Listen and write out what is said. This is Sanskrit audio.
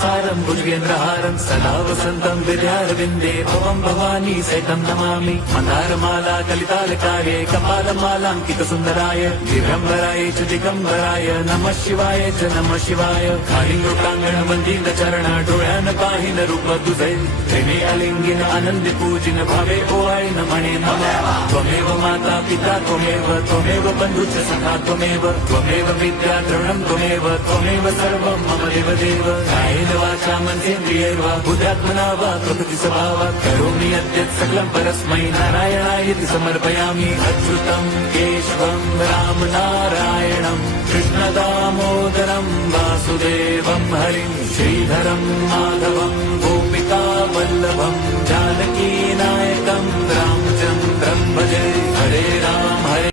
सारं भुजगेन्द्रहारं सदा वसन्तं विद्यारविन्दे भवं भवानी सहितं नमामि मन्दारमाला कलितालकारे कपालमालाङ्कितसुन्दराय दिगम्बराय च दिगम्बराय नमः शिवाय च नमः शिवाय कालिंगोटांगण वंदित चरण डोळ्यान पाहिन रूप तुझे प्रेमे अलिंगिन आनंद पूजिन भावे ओवाळीन म्हणे नमः त्वमेव माता पिता त्वमेव बंधुच सखा त्वमेव विद्या द्रवणं त्वमेव सर्वं मम देवदेव कायेन वाचा मनसेन्द्रियैर्वा बुद्ध्यात्मना वा प्रकृति स्वभावात् करोमि यद्यत् सकलं परस्मै नारायणायति समर्पयामि अच्युतं केशवं राम नारायणं कृष्णदामोदरं वासुदेवं हरिं श्रीधरं माधवं गोपी